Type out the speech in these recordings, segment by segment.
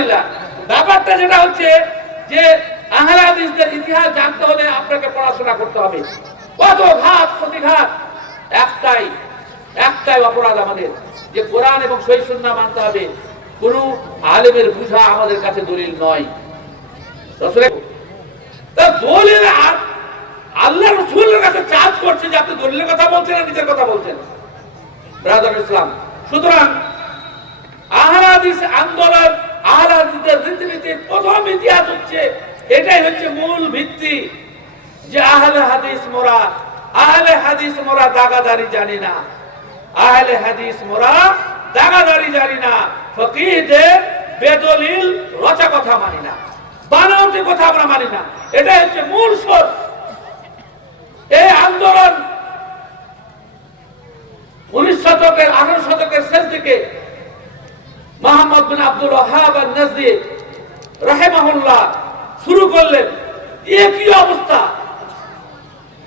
আলহামদুলিল্লাহ। ব্যাপারটা যেটা হচ্ছে যে আহলে হাদিসদের ইতিহাস জানতে হলে আপনাকে পড়াশোনা করতে হবে। কত ঘাত প্রতিঘাত, একটাই অপরাধ আমাদের, যে কোরআন এবং সহিহ সুন্নাহ মানতে হবে। কোন আলেমের বুঝা আমাদের কাছে দলিল নয়। দলিল আল্লাহ রাসূলের কাছে চার্জ করছে যে আপনি দলিলের কথা বলছেন না নিজের কথা বলছেন। ব্রাদার ইসলাম, সুতরাং আহলে হাদিস আন্দোলন, আহলে হাদিসদের রীতিনীতির প্রথম ইতিহাস হচ্ছে, এটাই হচ্ছে মূল ভিত্তি যে আহলে হাদিস মোরা দাগাদারি জানি না, আহলে হাদিস মোরা দাগাদারি জানি না, ফকিহদের বেদলিল রচা কথা মানি না, বানাওয়াটি কথা আমরা মানি না। এটাই হচ্ছে মূল সোর্স। এই আন্দোলন 19 শতকের 18 শতকের শেষ দিকে মুহাম্মদ বিন আব্দুল ওয়াহাব আন-নাজদি রাহিমাহুল্লাহ শুরু করলেন। একই অবস্থা,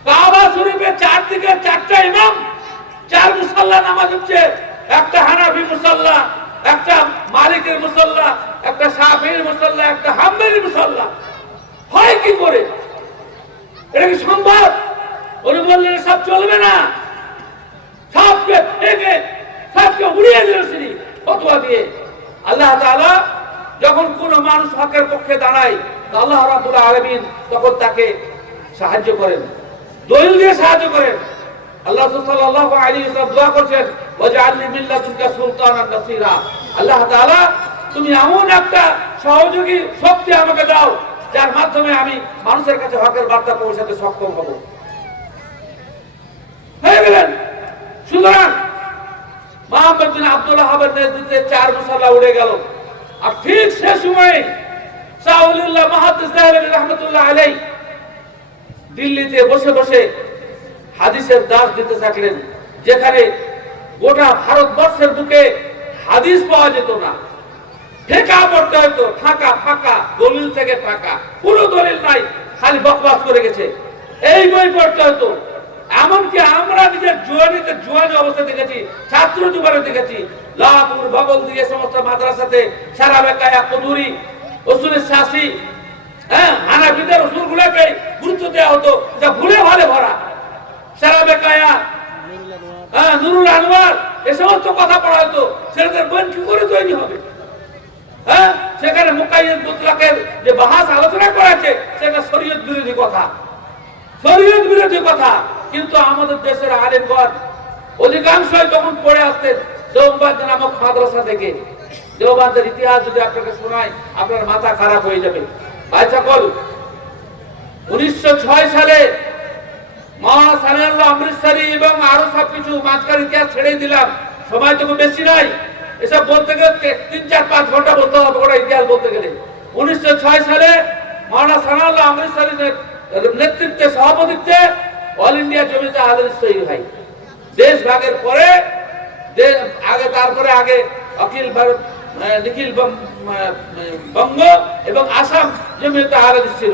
কাবা শরীফে চারদিকে চারটা ইমাম, চার মুসাল্লা নামাজ হচ্ছে, একটা হানাফি মুসাল্লা, একটা মালিকের মুসাল্লা, একটা শাফিঈর মুসাল্লা, একটা হাম্বলি মুসাল্লা। হয় কি করে? এটা কি সম্ভব? উনি বললেন সব চলবে না, সবকে ভেঙে সবকে উড়িয়ে দিয়েছিলেন ফতোয়া দিয়ে। আল্লাহ তাআলা যখন কোন মানুষ হকের পক্ষে দাঁড়ায়, আল্লাহ রাব্বুল আলামিন তখন তাকে সাহায্য করেন, দলিল দিয়ে সাহায্য করেন। আল্লাহ সাল্লাল্লাহু আলাইহি ওয়াসাল্লাম দোয়া করেছেন, ওয়াজআলনি মিন লাদুনকা সুলতানান নাসীরা। আল্লাহ তাআলা তুমি এমন একটা সহযোগী শক্তি আমাকে দাও যার মাধ্যমে আমি মানুষের কাছে হকের বার্তা পৌঁছাতে সক্ষম হব। হয়ে গেলেন। সুতরাং মুহাম্মদ বিন আব্দুল ওয়াহাবের নেতৃত্বে চার মুসাল্লা উড়ে গেল। আর ঠিক সে সময় শাহুল্লাহ মুহাদ্দিস দেহলভী রাহমাতুল্লাহ আলাইহি দিল্লিতে বসে বসে হাদিসের দাস দিতে থাকলেন, যেখানে গোটা ভারতবর্ষের বুকে হাদিস পাওয়া যেত না, ফেকা পড়তে হতো, ফাঁকা দলিল থেকে ফাঁকা, পুরো দলিল নাই, খালি বকবাস করে গেছে, এই বই পড়তে হতো। এমনকি আমরা নিজের জোয়ানি অবস্থা দেখেছি, ছাত্র জীবনে দেখেছি, লাপুর ভগল দিয়ে সমস্ত মাদ্রাসাতে সারা বেকায়া কদুরি উসুলের শাসি, হানাফিদের উসুল গুলোকে গুরুত্ব দেওয়া হতো, যা ভুলে ভালে ভরা। সারা বেকায়া, নুরুল আনোয়ার, এ সমস্ত কথা পড়া হতো। ছেলেদের বই কি করে তৈরি হবে? সেখানে মুকাইয়্যিদ মুতলাকের যে বাহাস আলোচনা করেছে সেটা শরীয়ত বিরোধী কথা। কিন্তু আমাদের দেশের আলেমগণ অধিকাংশই তখন পড়ে আসতেন দেওবন্দ নামক মাদ্রাসা থেকে। দেওবন্দের ইতিহাস যদি আপনাকে শোনায় আপনার মাথা খারাপ হয়ে যাবে। ভাই সকল, 1906 সালে মৌলানা সামিউল্লাহ অমৃতসরি এবং আরো সবকিছু মাঝখানে ইতিহাস ছেড়ে দিলাম, সময় তো বেশি নাই, এসব বলতে গেলে 3-4-5 ঘন্টা বলতে হবে ওটা ইতিহাস বলতে গেলে। 1906 সালে মৌলানা সামিউল্লাহ অমৃতসরির নেতৃত্বে, সভাপতিত্বে অল ইন্ডিয়া জমিয়তে আহলে হাদিস তৈরি হয়। দেশ ভাগের পরে আগে অখিল ভারত, নিখিল বঙ্গ এবং আসাম জমিয়তে আহলে হাদিস ছিল।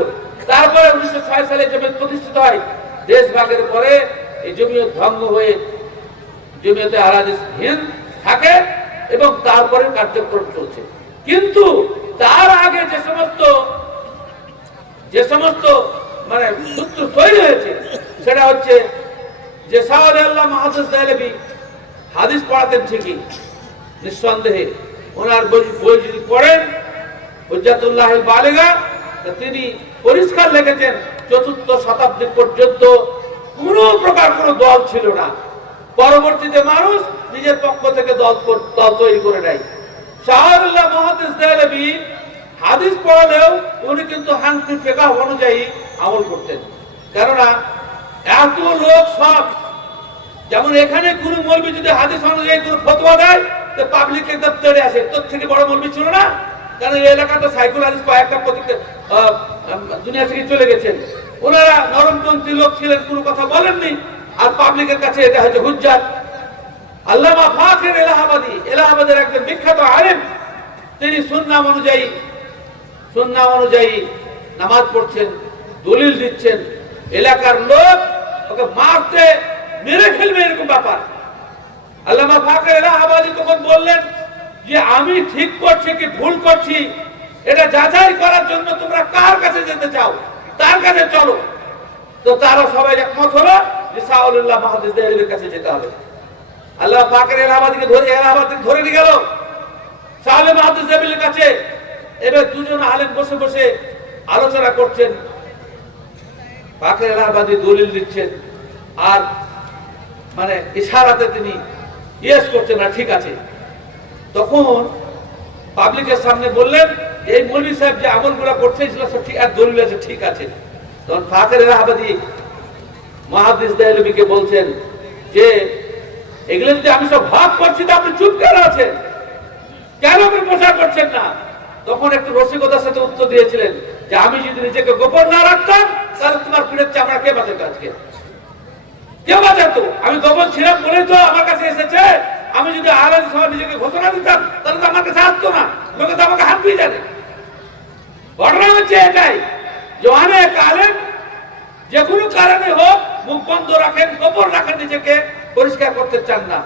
তারপরে 1906 সালে জমিয়ত প্রতিষ্ঠিত হয়। দেশ ভাগের পরে এই জমিয়ত ভঙ্গ হয়ে জমিয়তে আহলে হাদিস হিন্দ থাকে এবং তারপরে কার্যক্রম চলছে। কিন্তু তার আগে যে সমস্ত মানে সূত্র তৈরি হয়েছে সেটা হচ্ছে যে শাহওয়ালিউল্লাহ মুহাদ্দিস দেহলভী হাদিস পড়াতেন ঠিকই, নিঃসন্দেহে ওনার বই যদি পড়েন হুজ্জাতুল্লাহিল বালিগা, তিনি পরিষ্কার লিখেছেন 4th শতাব্দী পর্যন্ত কোন প্রকার কোন দল ছিল না। পরবর্তীতে মানুষ নিজের পক্ষ থেকে দল তৈরি করে নেয়। শাহওয়ালিউল্লাহ মুহাদ্দিস দেহলভী হাদিস পড়ালেও উনি কিন্তু হানাফি ফিকহ অনুযায়ী আমল করতেন। কেননা এত লোক সব, যেমন এখানে কোন মৌলবি যদি হাদিস অনুযায়ী কোন ফতোয়া দেয় তো পাবলিক একদম তেড়ে আসে, তোর থেকে বড় মৌলবি ছিল না। কারণ এই এলাকাতে সাইকুল হাদিস কয়েকটা দুনিয়া থেকে চলে গেছেন, ওনারা নরমপন্থী লোক ছিলেন, কোনো কথা বলেননি, আর পাবলিকের কাছে এটা হচ্ছে হুজ্জাত। আল্লামা ফাখির এলাহাবাদের একজন বিখ্যাত আলেম, তিনি সুন্নাহ অনুযায়ী নামাজ পড়ছেন, দলিল দিচ্ছেন, এলাকার লোক ওকে মারতে মেরে ফেলবে এরকম ব্যাপার। আল্লামা ফাখির এলাহাবাদী তখন বললেন যে আমি ঠিক করছি কি ভুল করছি এটা যাচাই করার জন্য তোমরা কার কাছে যেতে চাও, তার কাছে চলো। তো তারা সবাই একমত হলো যে শাহুল্লাহ মুহাদ্দিস দেহলভির কাছে যেতে হবে। আল্লাহ পাকের এলাহাবাদ থেকে ধরে নিয়ে গেল শাহুল মুহাদ্দিস দেহলভির কাছে। এবার দুজন আলেম বসে বসে আলোচনা করছেন, পাকের এলাহাবাদী দলিল দিচ্ছেন, আর মানে ইশারাতে তিনি ইয়েস করছেন না, ঠিক আছে। তখন পাবলিকের সামনে বললেন, এই মৌলভী সাহেব যে আমলগুলো করছে ঠিক, আর দলিল আছে, ঠিক আছে। তখন পাকের এলাহাবাদী মুহাদ্দিস দেহলভিকে বলছেন যে এগুলো যদি আমি সব ভাগ করছি তো আপনি চুপ কেন আছেন, কেন আপনি প্রচার করছেন না? তখন একটু রসিকতার সাথে উত্তর দিয়েছিলেন যে আমি যদি নিজেকে গোপন না রাখতাম তাহলে তোমার পিঠের চামড়া কে বাঁচাতো? আজকে কে বাঁচাতো? আমি গোপন ছিলাম বলেই তো আমার কাছে এসেছে। আমি যদি আলাদা সবার নিজেকে ঘোষণা দিতাম তাহলে তো আমার কাছে আসতো না, লোকে তো আমাকে হাত দিয়ে জানে। ঘটনা হচ্ছে এটাই যে অনেক আলেম যে কোনো কারণে হোক মুখ বন্ধ রাখেন, গোপন রাখেন, নিজেকে পরিষ্কার করতে চান না।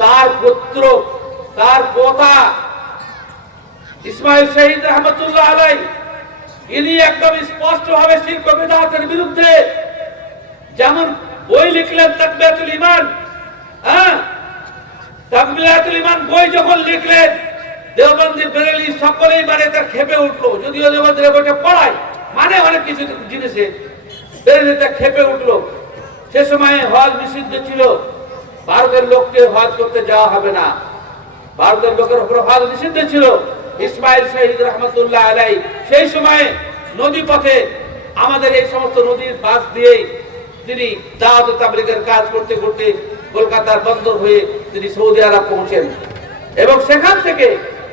তার পুত্র, তার পোতা ইসমাইল শহীদ রহমতুল্লাহ আলাই, ইনি একদম স্পষ্ট ভাবে শিরক ও বিদআতের বিরুদ্ধে যেমন বই লিখলেন তাকবিয়াতুল ঈমান, তাকবিয়াতুল ঈমান বই যখন লিখলেন দেওবন্দি বেরেলি সকলেই মানে তার খেপে উঠলো। যদিও দেওবন্দির বইটা পড়ায় মানে অনেক কিছু জিনিসে বেরেলিটা খেপে উঠলো। সে সময় হজ নিষিদ্ধ ছিল, ভারতের লোককে হজ করতে যাওয়া হবে না, ভারতের লোকের উপর হজ নিষিদ্ধ ছিল। ইসমাইল শহীদ রহমতুল্লাহ আলাই সেই সময়ে নদী পথে আমাদের এই সমস্ত নদীর পাশ দিয়েই তিনি দাওয়াত ও তাবলীগের কাজ করতে করতে কলকাতার বন্দর হয়ে তিনি সৌদি আরব পৌঁছেন এবং সেখান থেকে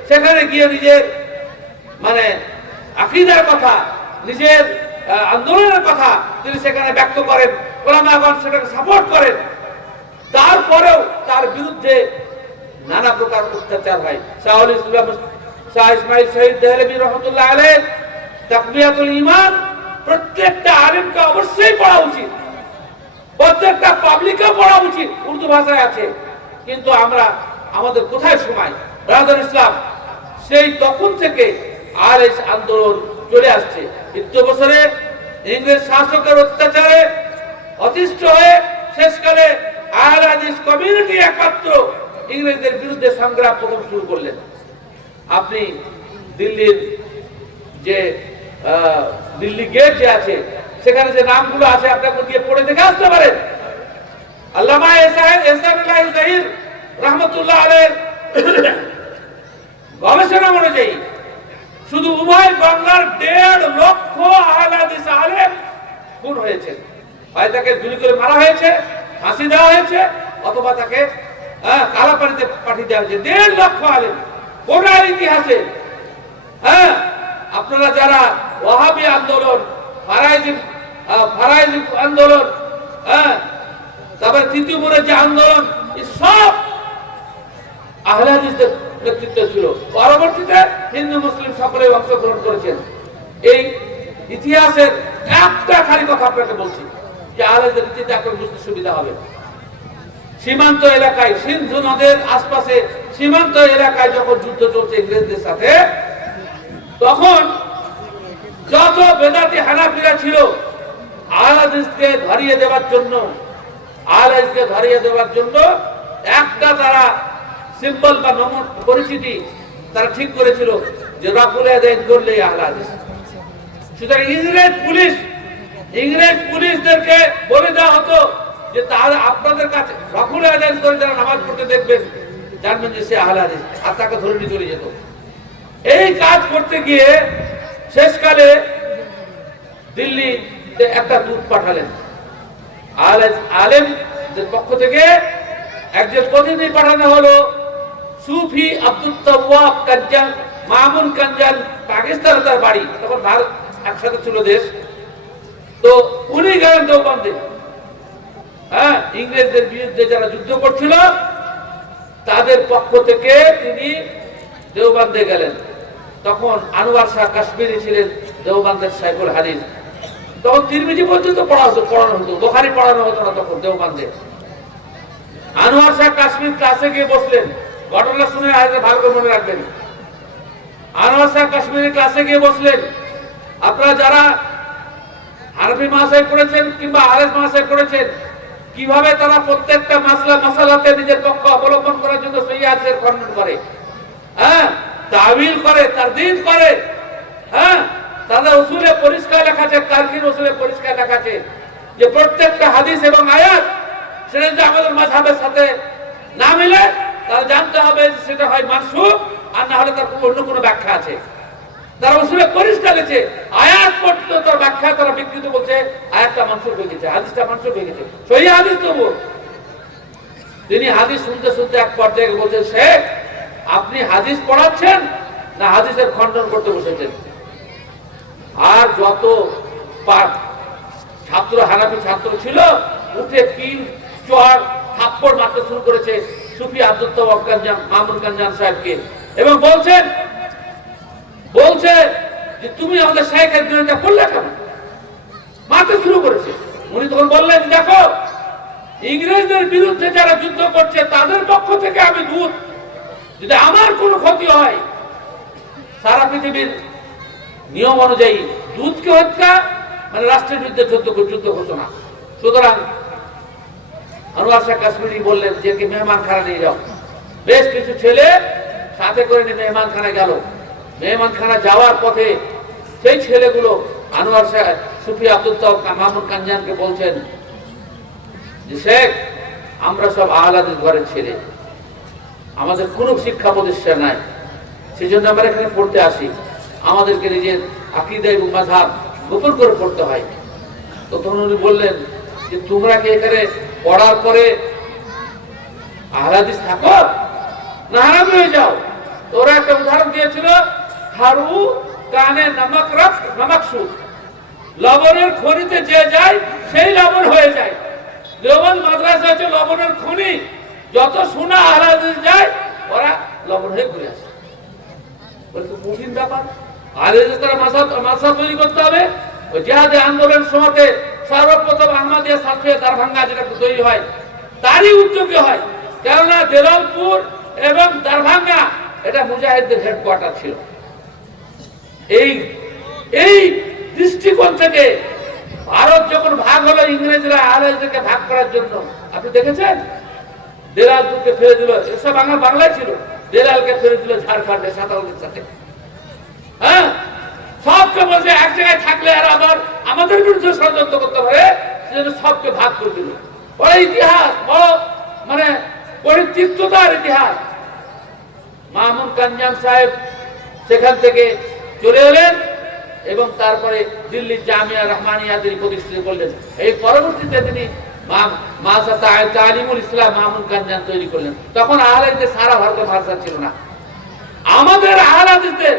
সেখানে গিয়ে নিজের মানে আকীদার কথা, নিজের আন্দোলনের কথা তিনি সেখানে ব্যক্ত করেন, ওলামাগণ সেটাকে সাপোর্ট করেন। তারপরেও তার বিরুদ্ধে নানা প্রকার অত্যাচার হয়। শাহুল ইসলাম শাহ ইসমাইল শহীদ দেহলভী রহমতুল্লাহ আলাইহি তাকবিয়াতুল ঈমান প্রত্যেকটা আলেমকে অবশ্যই পড়া উচিত, প্রত্যেকটা পাবলিকও পড়া উচিত, উর্দু ভাষায় আছে। কিন্তু আমরা আমাদের কোথায় সময়? ব্রাদার ইসলাম সেই তখন থেকে আর এই আন্দোলন চলে আসছে। 70 বছরে ইংরেজ শাসকের অত্যাচারে অতিষ্ঠ হয়ে শেষকালে আহলে হাদিস কমিউনিটি একমাত্র ইংরেজদের বিরুদ্ধে সংগ্রাম প্রথম শুরু করলেন। আপনি দিল্লির যে দিল্লি গেট যে আছে সেখানে যে নামগুলো আছে আপনাকে গিয়ে পড়ে দেখে আসতে পারেন। আল্লামা এহসানুল্লাহ যাহির রহমতুল্লাহ আলাইহির গবেষণা অনুযায়ী শুধু উভয় বাংলার 1.5 লক্ষ আহলে হাদিস আলেম খুন হয়েছে। হয় তাকে গুলি করে মারা হয়েছে, ফাঁসি দেওয়া হয়েছে, অথবা তাকে কালা পানিতে পাঠিয়ে দেওয়া হয়েছে। 1.5 লক্ষ আলেম কোরআন ইতিহাসে। আপনারা যারা ওয়াহাবি আন্দোলন, ফারাইজ আন্দোলন, তারপরে তৃতীয়পুরের যে আন্দোলন, সব আহলে হাদিসদের নেতৃত্ব ছিল। পরবর্তীতে হিন্দু মুসলিম সকলে অংশগ্রহণ করেছেন। এই ইতিহাসের একটা খালি কথা আপনাকে বলছি যে আহলে হাদিসদের ইতিহাস আপনার বুঝতে সুবিধা হবে। সীমান্ত এলাকায়, সিন্ধু নদের আশপাশে সীমান্ত এলাকায় যখন যুদ্ধ চলছে ইংরেজদের সাথে, তখন যত বেদাতি হানাফিরা ছিল আহলে হাদিসকে ধরিয়ে দেওয়ার জন্য একটা তারা সিম্বল বা নমুন পরিচিতি তারা ঠিক করেছিল যে রফুল ইয়াদাইন করলে আহলে হাদিস। সুতরাং ইংরেজ পুলিশদেরকে বলে দেওয়া হতো যে তাহলে আপনাদের কাছে রফুল ইয়াদাইন করে যারা নামাজ পড়তে দেখবেন জানবেন যে সে আহলে হাদিস, আর তাকে ধরে নিয়ে চলে যেত। এই কাজ করতে গিয়ে শেষকালে দিল্লিতে একটা দূত পাঠালেন আলেমদের পক্ষ থেকে। একজন প্রতিনিধি পাঠানো হলো সুফি আব্দুল তাওয়াব কাঞ্জান, মামুন কাঞ্জান, পাকিস্তানে তার বাড়ি, তখন ভারত একসাথে ছিল দেশ। তো উনি গেলেন দেওবন্দে। ইংরেজদের বিরুদ্ধে যারা যুদ্ধ করছিল তাদের পক্ষ থেকে তিনি দেওবন্দে গেলেন। তখন আনোয়ার শাহ কাশ্মীরি ছিলেন দেওবন্দের শাইখুল হাদিস। তখন তিরমিজি পর্যন্ত পড়ানো হতো, বুখারী পড়ানো হতো না তখন দেওবন্দে। আনোয়ার শাহ কাশ্মীর ক্লাসে গিয়ে বসলেন। ঘটনা শুনে আজ ভালো করে মনে রাখবেন। আনোয়ার আনোয়ার শাহ কাশ্মীরি ক্লাসে গিয়ে বসলেন। আপনারা যারা হানাফি মাসায় পড়েছেন কিংবা আহলেস মাসায় পড়েছেন, কিভাবে তারা প্রত্যেকটা মাসালাতে নিজের পক্ষ অবলম্বন করার জন্য সহিহ হাদিসের খণ্ডন করে, হ্যাঁ, তাবিল করে, তারদীদ করে, হ্যাঁ, তাদের উসুলে পরিষ্কার লেখা আছে, কারকির উসুলে পরিষ্কার লেখা আছে যে প্রত্যেকটা হাদিস এবং আয়াত সেটা যদি আমাদের মাযহাবের সাথে না মিলে তাহলে জানতে হবে যে সেটা হয় মানসুখ, আর না হলে তার অন্য কোনো ব্যাখ্যা আছে। তারা উসুলে পরিষ্কার লিখেছে, আয়াত পর্যন্ত তার ব্যাখ্যা তারা বিকৃত বলছে, আয়াতটা মানসুখ হয়ে গেছে, হাদিসটা মানসুখ হয়ে গেছে, সহিহ হাদিস তবু। তিনি হাদিস শুনতে শুনতে এক পর্যায়ে বলছেন, শেখ আপনি হাদিস পড়াচ্ছেন না হাদিসের খণ্ডন করতে বসেছেন? আর যত ছাত্র হানাফি ছাত্র ছিল উঠে কিল চড় থাপ্পড় মারতে শুরু করেছে সুফি আব্দুল তাওয়াব মামুন কানজান সাহেবকে, এবং বলছে যে তুমি আমাদের শেখের বিরোধিতা করলে কেন, মারতে শুরু করেছে। উনি তখন বললেন, দেখো ইংরেজদের বিরুদ্ধে যারা যুদ্ধ করছে তাদের পক্ষ থেকে আমি দূত, যদি আমার কোনো ক্ষতি হয় সারা পৃথিবীর নিয়ম অনুযায়ী দূতকে হত্যা মানে রাষ্ট্রের বিরুদ্ধে যুদ্ধ ঘোষণা। সুতরাং আনোয়ার শাহ কাশ্মীরি বললেন যে কি মেহমান খানা নিয়ে যাও। বেশ কিছু ছেলে সাথে করে নিয়ে মেহমান খানা গেল। মেহমান খানা যাওয়ার পথে সেই ছেলেগুলো আনোয়ার শাহ সুফি আব্দুল তাওয়াব মামুন কানজানকে বলছেন যে শেখ আমরা সব আহলে হাদিস ঘরের ছেলে, আমাদের কোনো শিক্ষা প্রতিষ্ঠান নাই, সেই জন্য আমরা এখানে পড়তে আসি, আমাদেরকে নিজের আকীদা এবং মাযহাব গোপন করে পড়তে হয়। তো তখন উনি বললেন যে তোমরা কি এখানে পড়ার পরে আহলে হাদিস থাকো না হারামি হয়ে যাও? তো ওরা একটা উদাহরণ দিয়েছিল, হারু কানে নমক রফ নমকসুদ, লবণের খনিতে যে যায় সেই লবণ হয়ে যায়। দেওবন্দ মাদ্রাসা হচ্ছে লবণের খনি, যত সোনা আহলে হাদিস যায় ওরা লবণ হয়ে ঘুরে আসে। বলতো কঠিন ব্যাপার, আহলে হাদিস তারা মাদ্রাসা তৈরি করতে হবে। ওই জিহাদে আন্দোলন সময়তে সর্বপ্রথম আহমদিয়া সাফিয়া দারভাঙ্গা যেটা তৈরি হয় তারই উদ্যোগে হয়, কেননা দেলালপুর এবং দারভাঙ্গা এটা মুজাহিদদের হেডকোয়ার্টার ছিল। এই দৃষ্টিকোণ থেকে ভারত যখন ভাগ হলো, ইংরেজরা আহলে হাদিসকে ভাগ করার জন্য, আপনি দেখেছেন দেলালপুরকে ফেলে দিল, এসব বাংলায় ছিল, দেলালকে ফেলে দিল ঝাড়খণ্ডে সাঁওতালদের সাথে, হ্যাঁ, সবকে বলছে এক জায়গায় থাকলে আর আবার আমাদের বিরুদ্ধে ষড়যন্ত্র করতে পারে, সেজন্য সবকে ভাগ করে দিল। বড় ইতিহাস, বড় মানে পরিতৃপ্ততার ইতিহাস। মামুন কানজান সাহেব সেখান থেকে চলে এলেন এবং তারপরে দিল্লি জামিয়া রহমানিয়া তিনি প্রতিষ্ঠিত করলেন। এই পরবর্তীতে তিনি তালিমুল ইসলাম মামুন কানজান তৈরি করলেন। তখন আহলে হাদিসদের সারা ভারতে ভাষা ছিল না। আমাদের আহলে হাদিসদের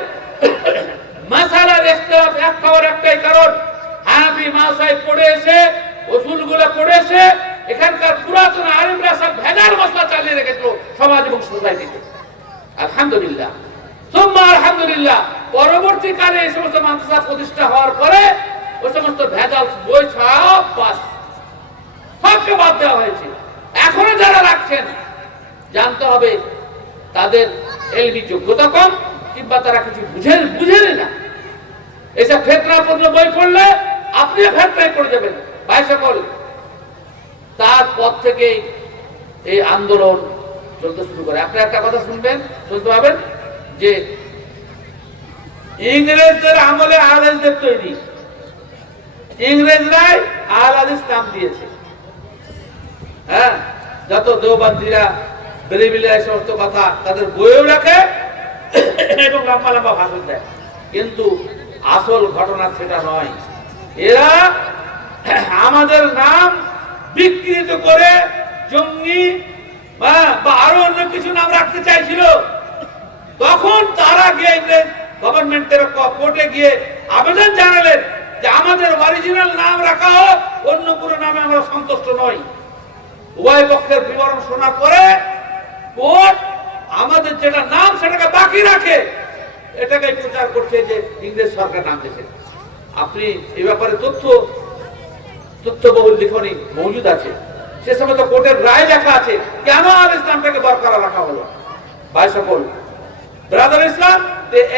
মাসালার ইখতিলাফ এক খাবার একটাই কারণ, হানাফি মাসায় পড়ে এসে উসুলগুলো পড়ে এসে এখানকার পুরাতন আলেমরা সব ভেজাল মশলা চালিয়ে রেখেছিল সমাজ এবং সোসাইটিতে। আলহামদুলিল্লাহ সুম্মা আলহামদুলিল্লাহ, পরবর্তীকালে এই সমস্ত মাদ্রাসা প্রতিষ্ঠা হওয়ার পরে ওই সমস্ত ভেজাল বই সবকে বাদ দেওয়া হয়েছে। এখনো যারা রাখছেন জানতে হবে তাদের ইলমি যোগ্যতা কম কিংবা তারা কিছু বুঝেন না। এসব ফেতনাপূর্ণ বই পড়লে আপনিও ফেতনায় পড়ে যাবেন। ভাই সকল, তারপর থেকে এই আন্দোলন চলতে শুরু করে। আপনি একটা কথা শুনতে পাবেন যে ইংরেজদের আমলে আহলে হাদিসদের তৈরি, ইংরেজরাই আহলে হাদিস নাম দিয়েছে। হ্যাঁ, যত দেওবন্দিরা বেরিবিলিয়া এই সমস্ত কথা তাদের বইয়েও রাখে এবং লম্বা লম্বা ভাষণ দেয়, কিন্তু আসল ঘটনা সেটা নয়। এরা আমাদের নাম বিকৃত করে জঙ্গি বা আরো অন্য কিছু নাম রাখতে চাইছিল। তখন তারা গিয়ে গভর্নমেন্টের কোর্টে গিয়ে আবেদন জানালেন যে আমাদের অরিজিনাল নাম রাখা হোক, অন্য কোনো নামে আমরা সন্তুষ্ট নই। উভয় পক্ষের বিবরণ শোনার পরে কোর্ট আমাদের যেটা নাম সেটাকে বাকি রাখে, এটাকে প্রচার করছে যে ইংরেজ সরকার নাম দিয়েছে। আপনি এই ব্যাপারে তথ্যবহুল লিখনি মজুদ আছে। সে সময় তো কোর্টের রায় লেখা আছে কেন আল ইসলামটাকে বরকরার রাখা হলো। ভাই সকল, ব্রাদার ইসলাম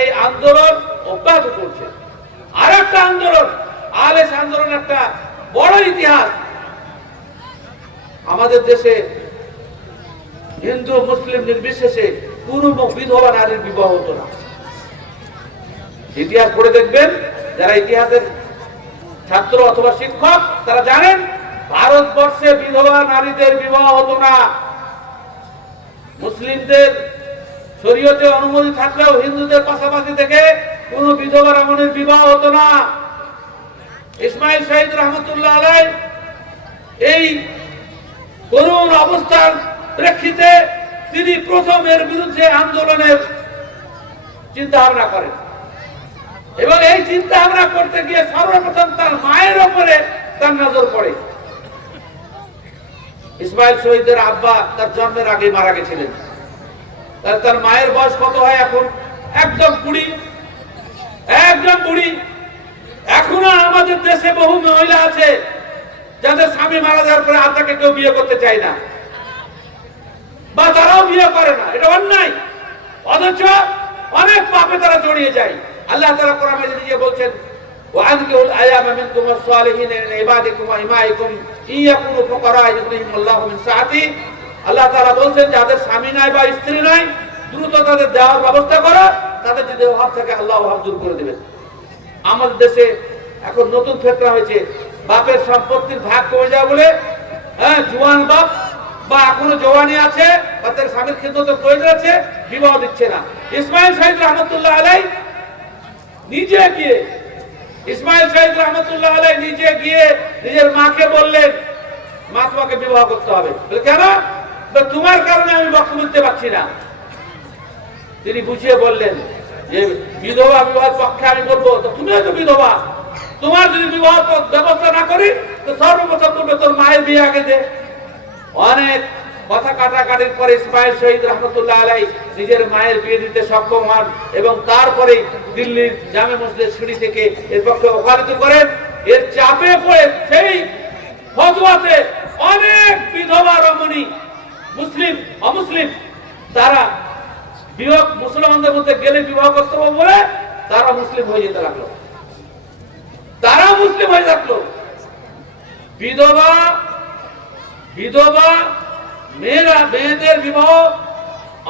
এই আন্দোলন অব্যাহত চলছে। আর একটা আন্দোলন, আলেস আন্দোলন, একটা বড় ইতিহাস। আমাদের দেশে হিন্দু মুসলিম নির্বিশেষে কোন বিধবা নারীর বিবাহ হতো না। ইতিহাস পড়ে দেখবেন, যারা ইতিহাসের ছাত্র অথবা শিক্ষক তারা জানেন, ভারতবর্ষে বিধবা নারীদের বিবাহ হতো না। মুসলিমদের শরীয়তে অনুমতি থাকলেও হিন্দুদের পাশাপাশি থেকে কোন বিধবা রমণীর বিবাহ হতো না। ইসমাইল শহীদ রহমতুল্লাহ আলাইহি এই করুণ অবস্থার প্রেক্ষিতে তিনি প্রথম এর বিরুদ্ধে আন্দোলনের চিন্তা ভাবনা করেন এবং এই চিন্তা ভাবনা করতে গিয়ে সর্বপ্রথম তার মায়ের উপরে তার নজর পড়ে। ইসমাইল শহীদের আব্বা তার জন্মের আগে মারা গেছিলেন। তার মায়ের বয়স কত হয় এখন? একদম বুড়ি, একদম বুড়ি। এখনো আমাদের দেশে বহু মহিলা আছে যাদের স্বামী মারা যাওয়ার পরে আর তাকে কেউ বিয়ে করতে চায় না বা তারাও বিয়ে করে না। এটা অন্যায়, অথচ অনেক পাপে তারা জড়িয়ে যায়। আল্লাহ তাআলা কোরআনে নিজে বলছেন, ওয়ানকিহুল আয়ামা মিনকুম ওয়াস-সালিহিনা মিন ইবাদিকুম ওয়া ইমাইকুম ইয়াকুনু ফুকারা ইউগনিহিমুল্লাহু মিন সাআতি। আল্লাহ তাআলা বলছেন, যাদের স্বামী নাই বা স্ত্রী নাই দ্রুত তাদের দেওয়ার ব্যবস্থা করো, তাদের যদি অভাব থাকে আল্লাহ অভাব দূর করে দেবেন। আমাদের দেশে এখন নতুন ফেতরা হয়েছে, বাপের সম্পত্তির ভাগ কমে যাওয়া বলে জোয়ান বাপ বা এখনো জওয়ানি আছে বা তার স্বামীর খিদমতের প্রয়োজন আছে, বিবাহ দিচ্ছে না। ইসমাইল শহীদ রহমতুল্লাহ আলাইহি নিজে গিয়ে নিজের মাকে বললেন, মা তোমাকে বিবাহ করতে হবে। কেন? তোমার কারণে আমি বক্তব্য দিতে পারছি না। তিনি বুঝিয়ে বললেন যে বিধবা বিবাহের পক্ষে আমি বলবো, তো তুমিও তো বিধবা, তোমার যদি বিবাহ ব্যবস্থা না করি তো সর্বপ্রথম তুমি তোর মায়ের বিয়ে আগে দে। অনেক কথা কাটাকাটির পরে ইসমাইল শহীদ রহমতুল্লাহ আলাইহি নিজের মায়ের বিয়ে দিতে সক্ষম হন এবং তারপরে দিল্লির জামে মসজিদের সিঁড়ি থেকে এর পক্ষে ওকালতি করেন। এর চাপে পড়ে সেই ফতোয়াতে অনেক বিধবা রমণী, মুসলিম অমুসলিম, তারা বিবাহ মুসলমানদের মধ্যে গেলে বিবাহ করতে হবে বলে তারা মুসলিম হয়ে যেতে লাগলো। তারা মুসলিম হয়ে থাকলো। বিধবা মেয়েদের বিবাহ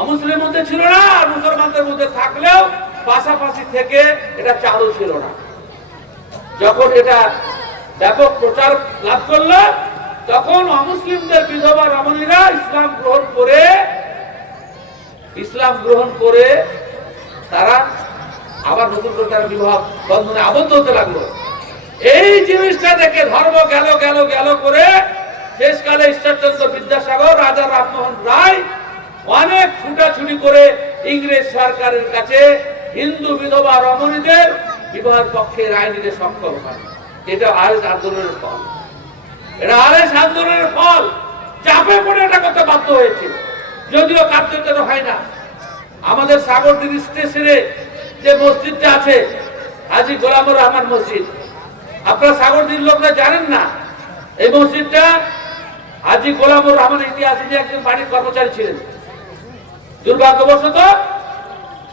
অমুসলিমের মধ্যে ছিল না, আর মুসলমানদের মধ্যে থাকলেও পাশাপাশি থেকে এটা চালু ছিল না। যখন এটা ব্যাপক প্রচার লাভ করলো তখন অমুসলিমদের বিধবা রমণীরা ইসলাম গ্রহণ করে তারা আবার নতুন করে তারা বিবাহ বন্ধনে আবদ্ধ হতে লাগলো। এই জিনিসটা দেখে ধর্ম গেল করে শেষকালে ঈশ্বরচন্দ্র বিদ্যাসাগর, রাজা রামমোহন রায় অনেক ছুটাছুটি করে ইংরেজ সরকারের কাছে হিন্দু বিধবা রমণীদের বিবাহের পক্ষে রায় নিতে সক্ষম হয়। এটা আরএস আন্দোলনের ফল। এটা আরএস আন্দোলনের ফল। চাপে পড়ে এটা করতে বাধ্য হয়েছে, যদিও কার্যত হয় না। আমাদের সাগরদিঘি স্টেশনে যে মসজিদটা আছে হাজী গোলামুর রহমান মসজিদ, আপনারা সাগরদিঘির লোকরা জানেন না। এই মসজিদটা হাজী গোলামুর রহমান ইতিহাসে একজন বাড়ির কর্মচারী ছিলেন। দুর্ভাগ্যবশত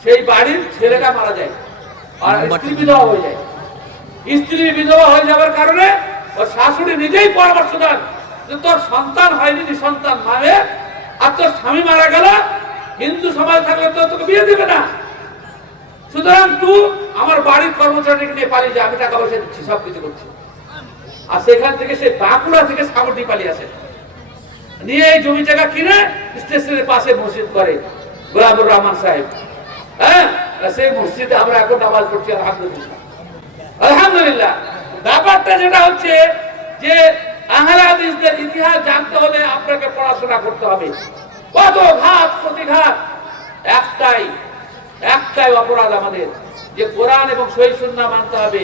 সেই বাড়ির ছেলেটা মারা যায় আর স্ত্রী বিধবা হয়ে যায়। স্ত্রী বিধবা হয়ে যাওয়ার কারণে ওর শাশুড়ি নিজেই পরামর্শ দেন যে তোর সন্তান হয়নি, সন্তান মারে, আর তোর স্বামী মারা গেল, হিন্দু সমাজ থাকলে তো তোকে বিয়ে দেবে না, সুতরাং তুই আমার বাড়ির কর্মচারীকে নিয়ে পালিয়ে যা, আমি টাকা পয়সা দিচ্ছি, সবকিছু করছি। আর সেখান থেকে সে বাঁকুড়া থেকে সাগরদিঘি পালিয়ে আসে, নিয়ে এই জমি জায়গা কিনে স্টেশনের পাশে মসজিদ করে গোলামুর রহমান সাহেব। সেই মসজিদে আমরা এখন নামাজ পড়ছি, আলহামদুলিল্লাহ। ব্যাপারটা যেটা হচ্ছে যে আহলে হাদিসদের ইতিহাস জানতে হলে আপনাকে পড়াশোনা করতে হবে। কত ঘাত প্রতিঘাত, একটাই অপরাধ আমাদের, যে কোরআন এবং সহিহ সুন্নাহ মানতে হবে।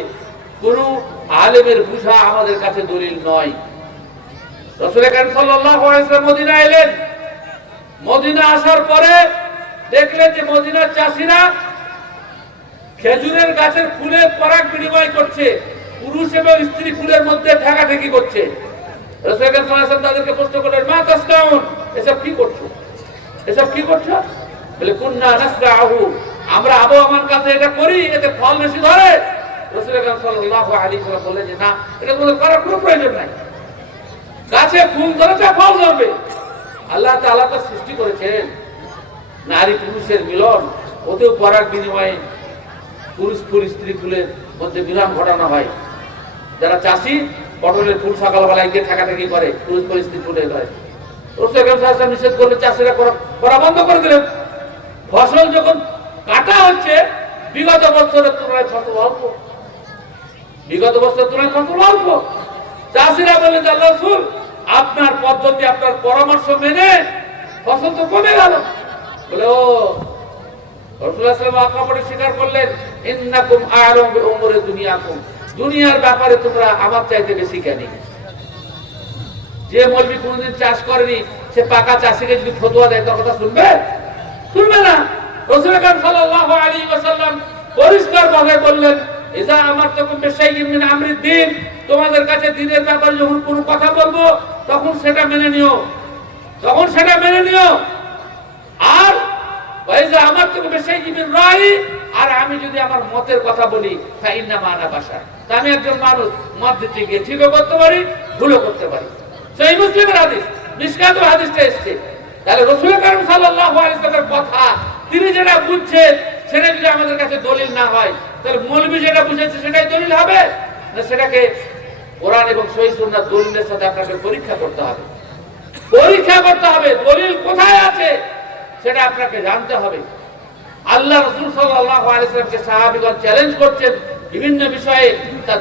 কোন আলেমের বুঝা আমাদের কাছে দলিল নয়। রাসূল আকরাম সাল্লাল্লাহু আলাইহি ওয়াসাল্লাম মদিনা এলেন। মদিনা আসার পরে দেখলেন যে মদিনার চাষিরা খেজুরের গাছের ফুলের পরাগ বিনিময় করছে, পুরুষ এবং স্ত্রী ফুলের মধ্যে ঠেকাঠেকি করছে। রাসূল আকরাম সাল্লাল্লাহু আলাইহি ওয়াসাল্লাম তাদেরকে প্রশ্ন করলেন, মা তাসনাউন, এসব কি করছো? বলে কুননা নাসরাহু আমরা আবু আমার কাছে এটা করি, এতে ফল বেশি ধরে। রাসূল আকরাম সাল্লাল্লাহু আলাইহি ওয়াসাল্লাম বললেন যে না, এটা করার কোনো প্রয়োজন নাই। গাছে ফুল ধরেছে, ফল ধরবে। আল্লাহ তাআলা তো সৃষ্টি করেছেন নারী পুরুষের মিলন, ওতেও পরাগ বিনিময়ে পুরুষ ফুল স্ত্রী ফুলের মধ্যে মিলন ঘটানো হয়। যারা চাষি পটলের ফুল সকালবেলায় গিয়ে ঠাকাঠাকি করে, পুরুষ ফুল স্ত্রী ফুলে হয়। রাসূল আকরাম সাল্লাল্লাহু আলাইহি ওয়াসাল্লাম নিষেধ করলে চাষিরা করা বন্ধ করে দিলেন। ফসল যখন কাটা হচ্ছে, বিগত বছরের তুলনায় ফসল অল্প, বিগত বছরের তুলনায় ফসল অল্প। চাষিরা বললেন যে আল্লাহর রাসূল, আপনার পদ্ধতি, আপনার পরামর্শ মেনে ফসল তো কমে গেল। বলে ও রাসূলুল্লাহ সাল্লাল্লাহু আলাইহি ওয়াসাল্লাম স্বীকার করলেন, ইন্নাকুম আ'লামু বিউমুরি দুনিয়াকুম, দুনিয়ার ব্যাপারে তোমরা আমার চাইতে বেশি জ্ঞানী। যে মৌলবি কোনদিন চাষ করেনি, সে পাকা চাষিকে যদি ফতোয়া দেয়, তার কথা শুনবে? শুনবে না। রাসূল আকরাম সাল্লাল্লাহু আলাইহি ওয়াসাল্লাম পরিষ্কার ভাবে বললেন, ইযা আমারতুকুম বিশাইইন মিন আমরিদ দ্বীন, তোমাদের কাছে দ্বীনের ব্যাপারে যখন কোনো কথা বলবো, তখন সেটা মেনে নিও, তখন সেটা মেনে নিও। আর ওয়াইজা আমারতুকুম বিশাইইন মিন রাই, আর আমি যদি আমার মতের কথা বলি, ফাইন্নামা আনা বাশার, আমি একজন মানুষ, মত দিতে গিয়ে ঠিকও করতে পারি, ভুলও করতে পারি। সহিহ মুসলিমের হাদিস, মিশকাতুল হাদিসে এসেছে। তাহলে রাসূল আকরাম সাল্লাল্লাহু আলাইহি ওয়াসাল্লামের কথা, তিনি যেটা বুঝছেন সেটা যদি আমাদের কাছে দলিল না হয়, তাহলে মৌলবি যেটা বুঝেছে সেটাই দলিল হবে না? সেটাকে কোরআন এবং সহিহ সুন্নাহ দলিলের সাথে আপনাকে পরীক্ষা করতে হবে, পরীক্ষা করতে হবে। দলিল কোথায় আছে সেটা আপনাকে জানতে হবে। আল্লাহ রাসূল সাল্লাল্লাহু আলাইহি ওয়াসাল্লামকে সাহাবীগণ চ্যালেঞ্জ করছেন বিভিন্ন বিষয়ে, তার